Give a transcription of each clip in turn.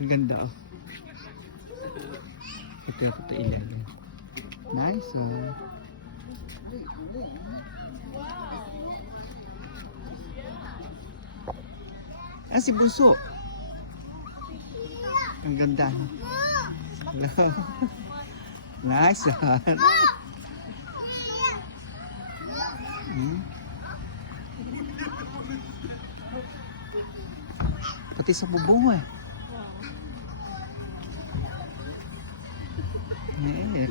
Ang ganda oh. Ito ilalim. Nice oh. Ah, si Bunso. Ang ganda no? Nice one. Pati sa bubong eh.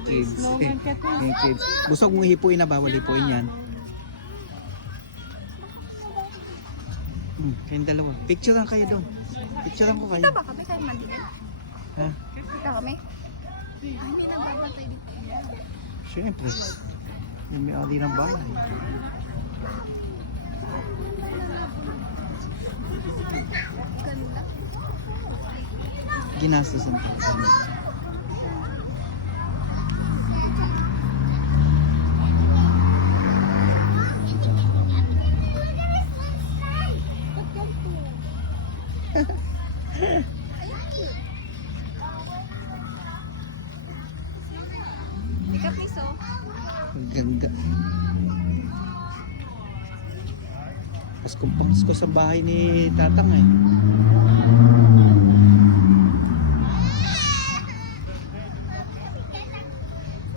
Kids. Kids. Busog mong hipuin na, bawal hipuin yan. Kayong dalawa. Picturean kayo doon. Picturean ko kayo. Kita ba kami kayo mandiyan? Ha? Kita kami? Ay, may nagbabantay dito. Siyempre. Yung may ali ng bahay. Ganda. Ginastos ang tao. Ika piso. Ang ganda. Pasko sa bahay ni Tatang eh.